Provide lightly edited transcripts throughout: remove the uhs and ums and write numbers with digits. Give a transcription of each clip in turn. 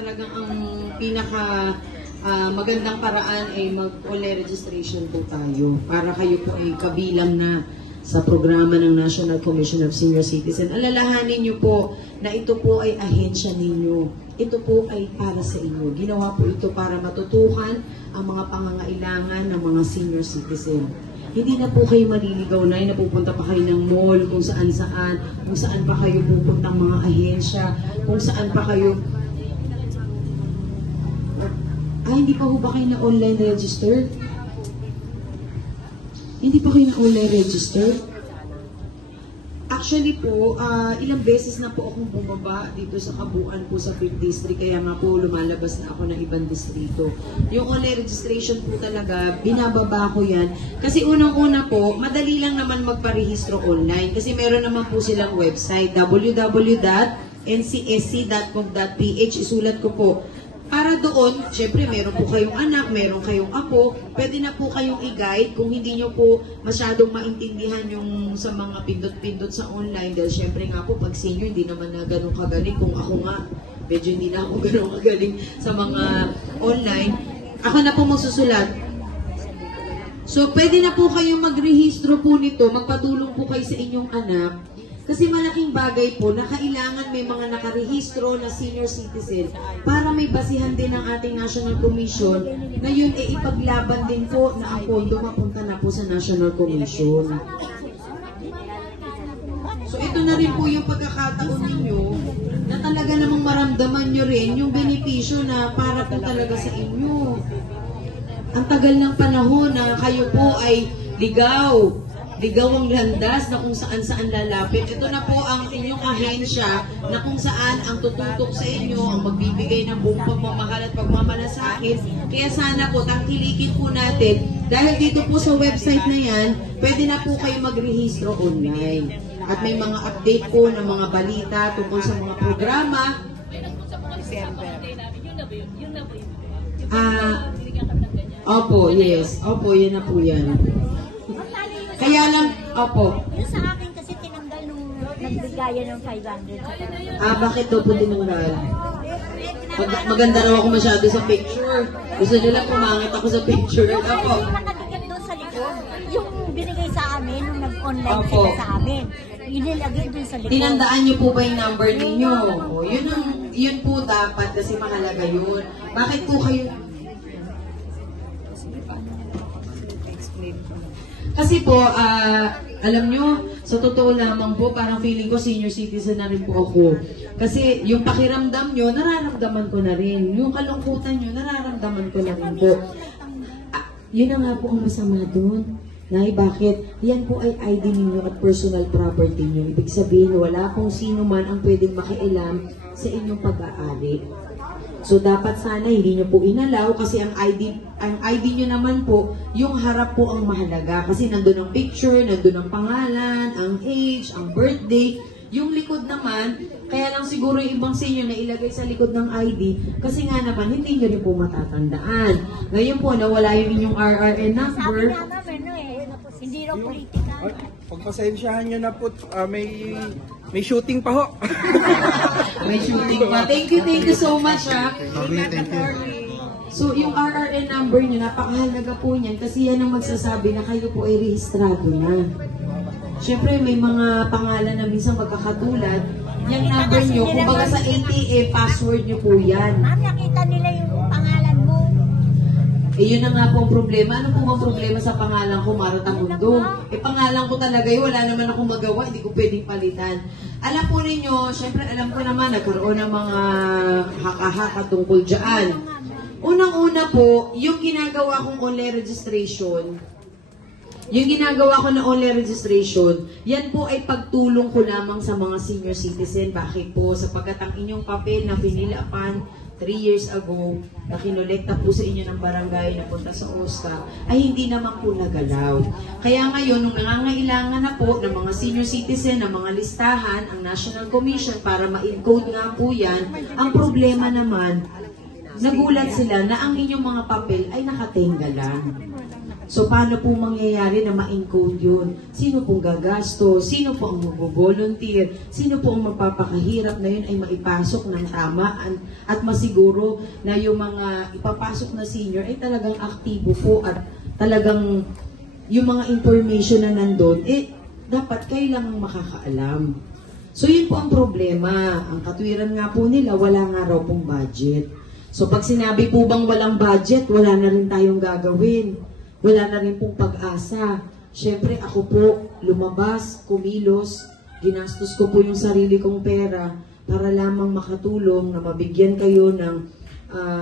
talagang ang pinaka magandang paraan ay mag-online registration po tayo para kayo po ay kabilang na sa programa ng National Commission of Senior Citizen. Alalahanin niyo po na ito po ay ahensya ninyo. Ito po ay para sa inyo. Ginawa po ito para matutukan ang mga pangangailangan ng mga senior citizen. Hindi na po kayo maliligaw na napupunta pa kayo ng mall, kung saan pa kayo pupuntang mga ahensya, kung saan pa kayo. Hindi pa ho ba kayo na online register? Hindi pa kayo na online register? Actually po, ilang beses na po akong bumaba dito sa Kabuuan po sa 5th District, kaya nga po lumalabas na ako ng ibang distrito. Yung online registration po talaga, binababa ko yan. Kasi unang-una po, madali lang naman magparehistro online. Kasi meron naman po silang website, www.ncsc.gov.ph. Isulat ko po. Para doon, syempre meron po kayong anak, meron kayong apo, pwede na po kayong i-guide kung hindi nyo po masyadong maintindihan yung sa mga pindot-pindot sa online. Dahil syempre nga po, pag senior, hindi naman na ganun kagaling. Kung ako nga, medyo hindi na ako ganun kagaling sa mga online. Ako na po magsusulat. So, pwede na po kayong magrehistro po nito, magpatulong po kayo sa inyong anak. Kasi malaking bagay po na kailangan may mga nakarehistro na senior citizen para may basihan din ng ating National Commission na yun ipaglaban din po na ang pondo mapunta na po sa National Commission. So ito na rin po yung pagkakataon ninyo na talaga namang maramdaman nyo rin yung benepisyo na para po talaga sa inyo. Ang tagal ng panahon na kayo po ay ligaw ang landas na kung saan-saan lalapit. Ito na po ang inyong ahensya na kung saan ang tututok sa inyo, ang magbibigay ng buong pagmamahal at pagmamalasakit. Kaya sana po, tangkilikin po natin. Dahil dito po sa website na yan, pwede na po kayo magrehistro online. At may mga update po ng mga balita tungkol sa mga programa. Opo, yes. Opo, yan na po yan. Kaya lang, opo. Yung sa akin kasi tinanggal nung nagbigayan ng 500. Bakit daw po tinanggal? Maganda raw ako masyado sa picture. Gusto nila pumangit ako sa picture. Opo. Yung nakatikat doon sa likod, yung binigay sa amin, nung nag-online sila sa amin, inilagay doon sa likod. Tinandaan niyo po ba yung number ninyo? Yun po dapat kasi mahalaga yun. Bakit po kayo... Kasi po, alam nyo, sa totoo lamang po, parang feeling ko senior citizen na rin po ako. Kasi yung pakiramdam nyo, nararamdaman ko na rin. Yung kalungkutan nyo, nararamdaman ko na rin po. Yun na nga po ang masama doon. Nay, bakit? Yan po ay ID ninyo at personal property nyo. Ibig sabihin, wala pong sino man ang pwedeng makialam sa inyong pag-aari. So, dapat sana hindi nyo po inalaw kasi ang ID nyo naman po, yung harap po ang mahalaga. Kasi nandun ang picture, nandun ang pangalan, ang age, ang birthday. Yung likod naman, kaya lang siguro yung ibang senior na ilagay sa likod ng ID kasi nga naman, hindi nyo rin po matatandaan. Ngayon po, nawala yung inyong RRN number. Sabi nga naman, hindi raw politika. Pagpasensyahan nyo na po, may shooting pa ho. May shooting pa. Thank you so much, ha. So, yung RRN number nyo, napakahalaga po niyan kasi yan ang magsasabi na kayo po ay rehistrado na. Siyempre, may mga pangalan na minsan magkakatulad. Yung number nyo, kumbaga sa ATA, password nyo po yan. Ma'am, nakita nila yung pangalan mo. Yun na nga po ang problema. Ano po ang problema sa pangalan ko, Mara Tamundo? Pangalan ko talaga yun. Wala naman akong magawa. Hindi ko pwedeng palitan. Alam po ninyo, syempre alam ko naman, nagkaroon ng mga haka-haka tungkol dyan. Unang-una po, yung ginagawa kong online registration, yan po ay pagtulong ko lamang sa mga senior citizen. Bakit po? Sapagkat ang inyong papel na pinilapan 3 years ago, na kinolekta po sa inyo ng barangay na punta sa OSCA, ay hindi naman po nagalaw. Kaya ngayon, nung nangangailangan na po ng mga senior citizen, ng mga listahan, ang National Commission para ma-encode nga po yan, ang problema naman, nagulat sila na ang inyong mga papel ay nakatenggalan. So, paano po mangyayari na ma-encode yun? Sino pong gagasto? Sino po ang mag-volunteer? Sino po ang magpapakahirap na yun ay maipasok ng tama at masiguro na yung mga ipapasok na senior ay talagang aktibo po at talagang yung mga information na nandun, dapat kayo lang makakaalam. So, yun po ang problema. Ang katwiran nga po nila, wala nga raw pong budget. So, pag sinabi po bang walang budget, wala na rin tayong gagawin. Wala na rin pong pag-asa. Siyempre, ako po, lumabas, kumilos, ginastos ko po yung sarili kong pera para lamang makatulong na mabigyan kayo ng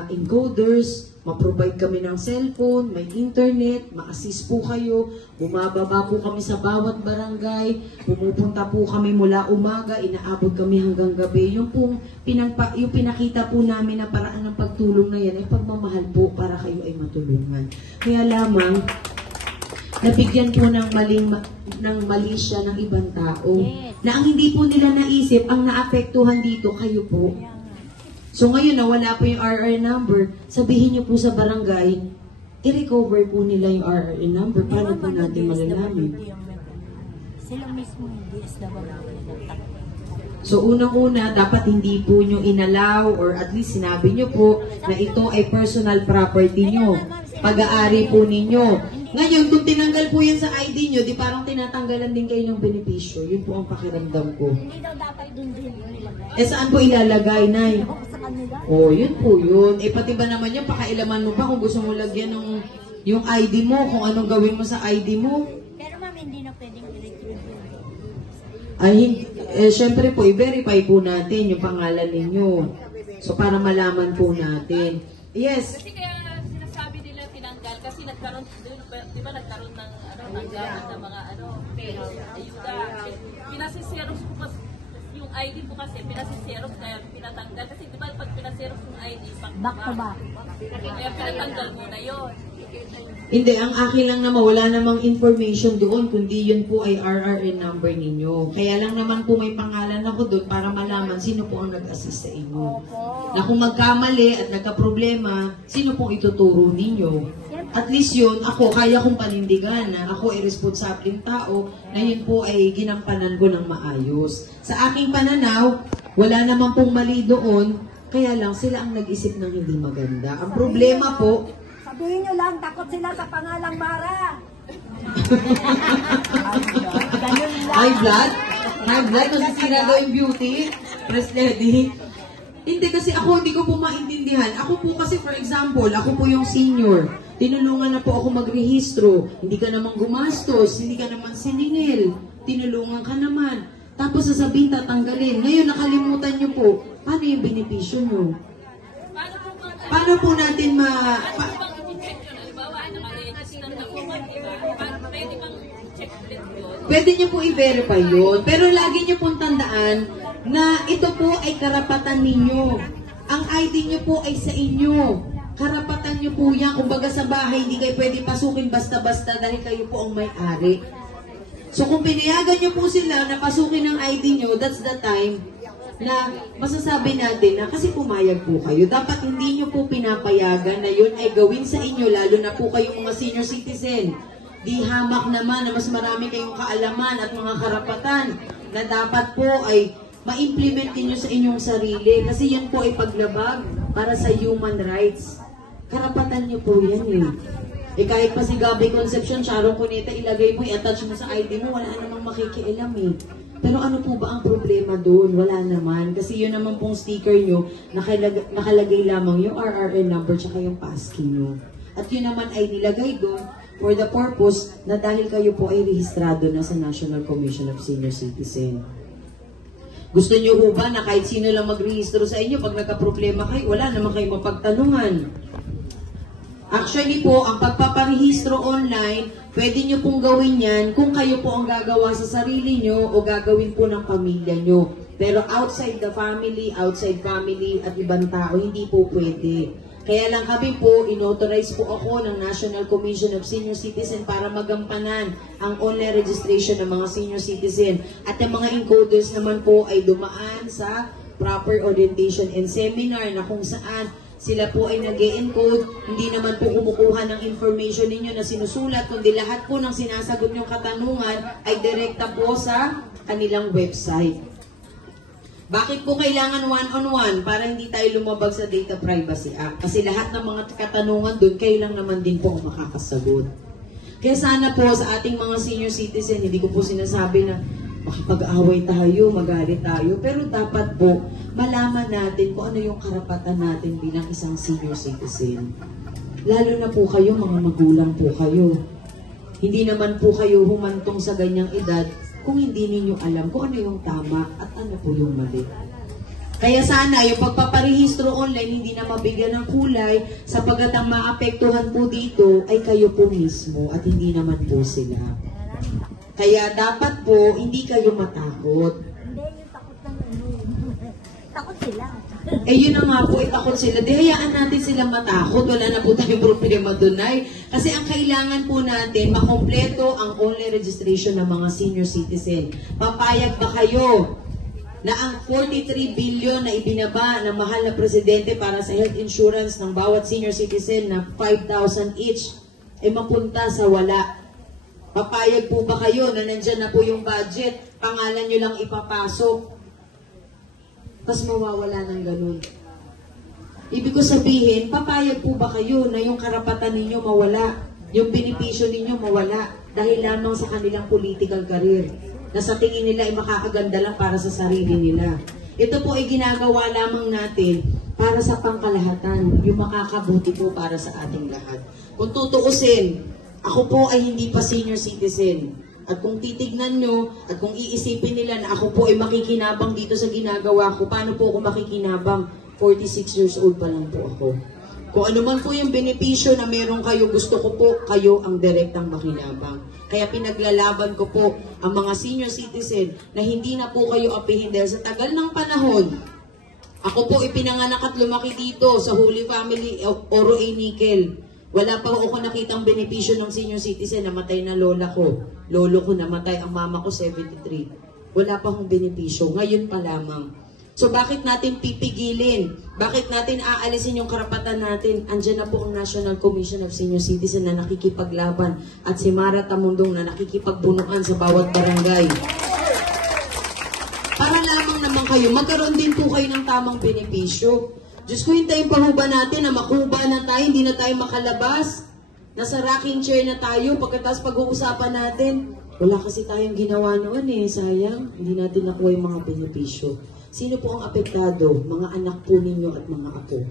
encoders, ma-provide kami ng cellphone, may internet, ma-assist po kayo, bumababa po kami sa bawat barangay, pumupunta po kami mula umaga, inaabot kami hanggang gabi. Yung pinakita po namin na paraan ng pagtulong na yan ay pagmamahal po para kayo ay matulungan. Kaya lamang, nabigyan po ng mali siya ng ibang tao. Na ang hindi po nila naisip, ang naapektuhan dito, kayo po. So ngayon na wala po yung RR number, sabihin niyo po sa barangay, i-recover po nila yung RR number. Paano po natin malalaman? Sila mismo hindi SWD. So unang-una, dapat hindi po nyo inalaw or at least sinabi nyo po na ito ay personal property nyo. Pag-aari po ninyo. Ngayon, kung tinanggal po yan sa ID nyo, di parang tinatanggalan din kayo ng benepisyo. Yun po ang pakiramdam ko. Hindi daw dapat dun din nilagay. Saan po ilalagay, Nay? Sa kanila. Oh, yun po yun. Pati ba naman yan, pakailaman mo pa kung gusto mo lagyan ng yung ID mo, kung anong gawin mo sa ID mo. Pero ma'am, hindi na pwedeng i-retrieve yun. Ay, syempre po, i-verify po natin yung pangalan ninyo. So, para malaman po natin. Yes. Kasi kaya sinasabi nila tinanggal kasi nagkaroon, di ba nagkaroon ng tanggalan ng mga ayuda. Pinasiseros po kasi yung ID po kasi, pinasiseros kaya pinatanggal. Kasi di ba pag pinasiseros yung ID, Back to back. kaya pinatanggal mo na yun. Hindi, ang akin lang naman, wala namang information doon, kundi yun po ay RRN number ninyo. Kaya lang naman po may pangalan ako doon para malaman sino po ang nag-assist sa inyo. Na kung magkamali at nagka-problema, sino pong ituturo ninyo. At least yun, ako, kaya kong panindigan na ako ay responsableng tao na yun po ay ginampanan ko ng maayos. Sa aking pananaw, wala naman pong mali doon, kaya lang sila ang nag-isip ng hindi maganda. Ang problema po, Sabihin nyo lang, takot sila sa pangalang Mara. high blood? High blood? Masisira daw yung beauty? Press lady? Hindi kasi ako, hindi ko po maintindihan. Ako po kasi, for example, ako po yung senior. Tinulungan na po ako magrehistro. Hindi ka naman gumastos. Hindi ka naman siningil. Tinulungan ka naman. Tapos sasabihin, tatanggalin. Ngayon, nakalimutan nyo po. Paano yung benepisyo nyo? Paano po natin Pwede nyo po i-verify yun. Pero lagi nyo pong tandaan na ito po ay karapatan ninyo. Ang ID nyo po ay sa inyo. Karapatan nyo po yan. Kumbaga sa bahay, hindi kayo pwede pasukin basta-basta dahil kayo po ang may-ari. So kung pinayagan nyo po sila na pasukin ang ID nyo, that's the time na masasabi natin na kasi pumayag po kayo. Dapat hindi nyo po pinapayagan na yun ay gawin sa inyo, lalo na po kayong mga senior citizen. Di hamak naman na mas marami kayong kaalaman at mga karapatan na dapat po ay ma-implement ninyo sa inyong sarili. Kasi yan po ay paglabag para sa human rights. Karapatan nyo po yan eh. Kahit pa si Gabby Concepcion, Sharon Cuneta, ilagay mo, i-attach mo sa ID mo, wala namang makikialam eh. Pero ano po ba ang problema doon? Wala naman. Kasi yun naman pong sticker nyo, nakalagay lamang yung RRN number tsaka yung passkey nyo. At yun naman ay nilagay doon for the purpose na dahil kayo po ay rehistrado na sa National Commission of Senior Citizen. Gusto nyo po ba na kahit sino lang magrehistro sa inyo, pag nagka-problema kayo, wala naman kayo mapagtanungan? Actually po, ang pagpaparehistro online, pwede nyo pong gawin yan kung kayo po ang gagawa sa sarili nyo o gagawin po ng pamilya nyo. Pero outside family at ibang tao, hindi po pwede. Kaya lang kami po, inauthorize po ako ng National Commission of Senior Citizen para magampanan ang online registration ng mga senior citizen. At ang mga encoders naman po ay dumaan sa proper orientation and seminar na kung saan sila po ay nag-e-encode, hindi naman po kumukuha ng information ninyo na sinusulat, kundi lahat po ng sinasagot nyong katanungan ay direkta po sa kanilang website. Bakit po kailangan one-on-one para hindi tayo lumabag sa Data Privacy Act? Kasi lahat ng mga katanungan doon, kayo lang naman din po ang makakasagot. Kaya sana po sa ating mga senior citizen, hindi ko po sinasabi na makipag-away tayo, magalit tayo, pero dapat po malaman natin kung ano yung karapatan natin bilang isang senior citizen. Lalo na po kayo, mga magulang po kayo. Hindi naman po kayo humantong sa ganyang edad kung hindi ninyo alam kung ano yung tama at ano po yung mali. Kaya sana yung pagpaparehistro online hindi na mabigyan ng kulay sapagkat ang maapektuhan po dito ay kayo po mismo at hindi naman po sila. Kaya dapat po hindi kayo matakot. Hindi, yung takot ng takot sila. Eh yun na nga po, takot sila. Di hayaan natin sila matakot. Wala na po tayong problema doon ay. Kasi ang kailangan po natin, makompleto ang online registration ng mga senior citizen. Papayag ba kayo na ang 43 billion na ibinaba ng mahal na presidente para sa health insurance ng bawat senior citizen na 5,000 each ay mapunta sa wala? Papayag po ba kayo na nandyan na po yung budget, pangalan nyo lang ipapasok, tapos mawawala ng ganun? Ibig ko sabihin, papayag po ba kayo na yung karapatan ninyo mawala, yung benepisyo ninyo mawala, dahil lamang sa kanilang political career, na sa tingin nila ay makakaganda lang para sa sarili nila? Ito po ay ginagawa lamang natin para sa pangkalahatan, yung makakabuti po para sa ating lahat. Kung tutuusin, ako po ay hindi pa senior citizen. At kung titignan nyo, at kung iisipin nila na ako po ay makikinabang dito sa ginagawa ko, paano po ako makikinabang? 46 years old pa lang po ako. Kung ano man po yung benepisyo na meron kayo, gusto ko po kayo ang direktang makinabang. Kaya pinaglalaban ko po ang mga senior citizen na hindi na po kayo apihin dahil sa tagal ng panahon. Ako po ipinanganak at lumaki dito sa Holy Family Oro A. Nickel. Wala pa ako nakitang benepisyo ng senior citizen, namatay na lola ko. Lolo ko namatay, ang mama ko 73. Wala pa akong benepisyo, ngayon pa lamang. So bakit natin pipigilin? Bakit natin aalisin yung karapatan natin? Andiyan na po ang National Commission of Senior Citizen na nakikipaglaban at si Mara Tamundong na nakikipagbunuan sa bawat barangay. Para lamang naman kayo, magkaroon din po kayo ng tamang benepisyo. Diyos ko, hintayin pa ba natin na makuba na tayo, hindi na tayo makalabas? Nasa rocking chair na tayo, pagkatapos pag-uusapan natin, wala kasi tayong ginawa noon eh, sayang, hindi natin nakuha yung mga benepisyo. Sino po ang apektado? Mga anak po ninyo at mga apo,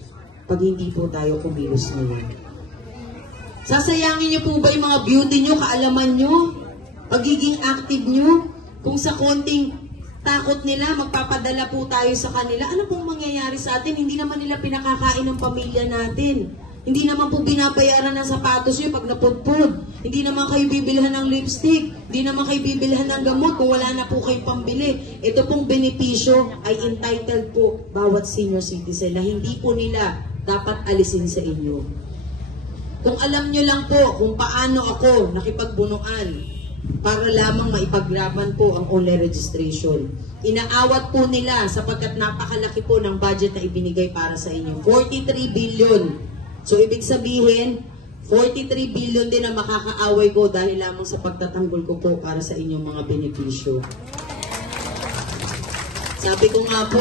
pag hindi po tayo kumilos ngayon. Sasayangin niyo po ba yung mga beauty niyo, kaalaman niyo, pagiging active niyo, kung sa konting takot nila, magpapadala po tayo sa kanila. Ano pong mangyayari sa atin? Hindi naman nila pinakakain ng pamilya natin. Hindi naman po binabayaran ng sapatos yun pag napudpud. Hindi naman kayo bibilhan ng lipstick. Hindi naman kayo bibilhan ng gamot kung wala na po kayong pambili. Ito pong benepisyo ay entitled po bawat senior citizen na hindi po nila dapat alisin sa inyo. Kung alam nyo lang po kung paano ako nakipagbunuan para lamang maipaglaban po ang online registration. Inaawat po nila sapagkat napakalaki po ng budget na ibinigay para sa inyo. 43 billion. So, ibig sabihin, 43 billion din ang makakaaway ko dahil lamang sa pagtatanggol ko po para sa inyong mga benepisyo. Sabi ko nga po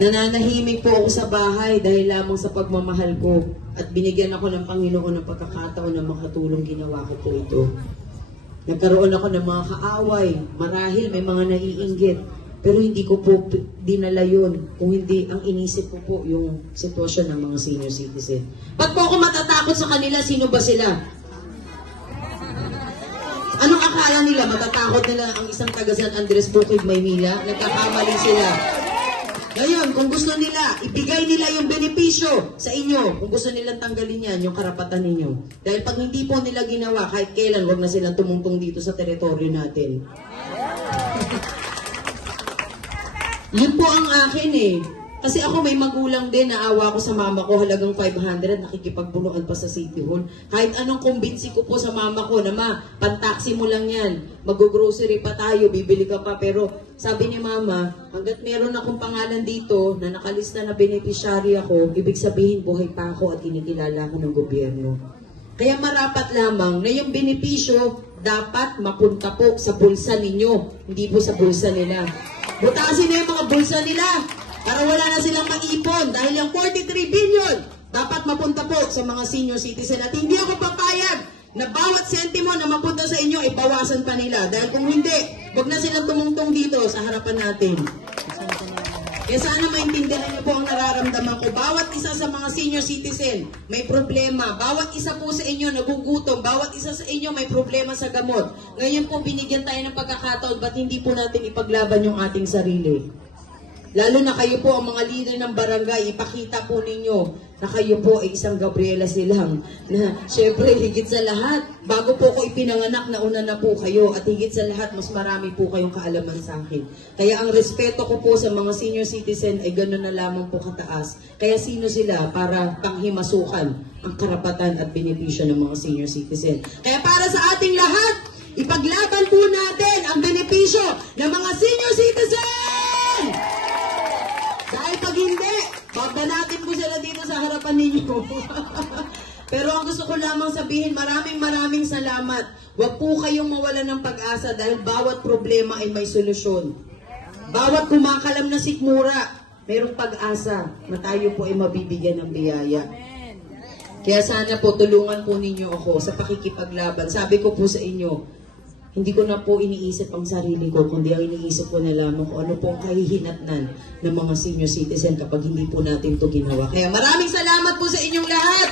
nananahimik po ako sa bahay dahil lamang sa pagmamahal ko at binigyan ako ng Panginoon ng pagkakataon na makatulong, ginawa ko po ito. Nagkaroon ako ng mga kaaway, marahil may mga naiinggit, pero hindi ko po dinala yun. Kung hindi, ang inisip ko po yung sitwasyon ng mga senior citizen. Pag po ako matatakot sa kanila, sino ba sila? Anong akala nila? Matatakot nila ang isang taga San Andres Bukid, Maynila? Nagkakamali sila. Ngayon, kung gusto nila, ibigay nila yung benepisyo sa inyo. Kung gusto nilang tanggalin yan, yung karapatan ninyo. Dahil pag hindi po nila ginawa, kahit kailan, huwag na silang tumungtong dito sa teritoryo natin. Yun po ang akin Kasi ako may magulang din, naawa ko sa mama ko, halagang 500, nakikipagbuluan pa sa City Hall. Kahit anong kumbinsi ko po sa mama ko, na ma, pantaksi mo lang yan, mag-grocery pa tayo, bibili ka pa. Pero sabi ni mama, hanggat meron akong pangalan dito na nakalista na beneficiary ako, ibig sabihin buhay pa ako at kinikilala ko ng gobyerno. Kaya marapat lamang na yung benepisyo dapat mapunta po sa bulsa ninyo, hindi po sa bulsa nila. Butasin na yung mga bulsa nila para wala na silang mag-ipon dahil yung 43 billion dapat mapunta po sa mga senior citizen. At hindi ako papayag na bawat sentimo na mapunta sa inyo ay bawasan pa nila. Dahil kung hindi, wag na silang tumungtong dito sa harapan natin. Kaya sana maintindihan niyo po ang nararamdaman ko. Bawat isa sa mga senior citizen may problema. Bawat isa po sa inyo nagugutom. Bawat isa sa inyo may problema sa gamot. Ngayon po binigyan tayo ng pagkakataon, ba't hindi po natin ipaglaban yung ating sarili? Lalo na kayo po ang mga leader ng barangay, ipakita po ninyo na kayo po ay isang Gabriela Silang. Na syempre higit sa lahat, bago po ko ipinanganak, nauna na po kayo. At higit sa lahat, mas marami po kayong kaalaman sa akin. Kaya ang respeto ko po sa mga senior citizen ay gano'n na lamang po kataas. Kaya sino sila para panghimasukan ang karapatan at benepisyo ng mga senior citizen. Kaya para sa ating lahat, ipaglaban po natin ang benepisyo ng mga senior citizen! Dahil pag hindi, babanatin po sila dito sa harapan ninyo. Pero ang gusto ko lamang sabihin, maraming salamat. Huwag po kayong mawalan ng pag-asa dahil bawat problema ay may solusyon. Bawat kumakalam na sikmura, mayroong pag-asa na tayo po ay mabibigyan ng biyaya. Kaya sana po tulungan po ninyo ako sa pakikipaglaban. Sabi ko po sa inyo, hindi ko na po iniisip ang sarili ko, kundi ang iniisip ko na lamang kung ano po ang kahihinatnan ng mga senior citizen kapag hindi po natin ito ginawa. Kaya maraming salamat po sa inyong lahat!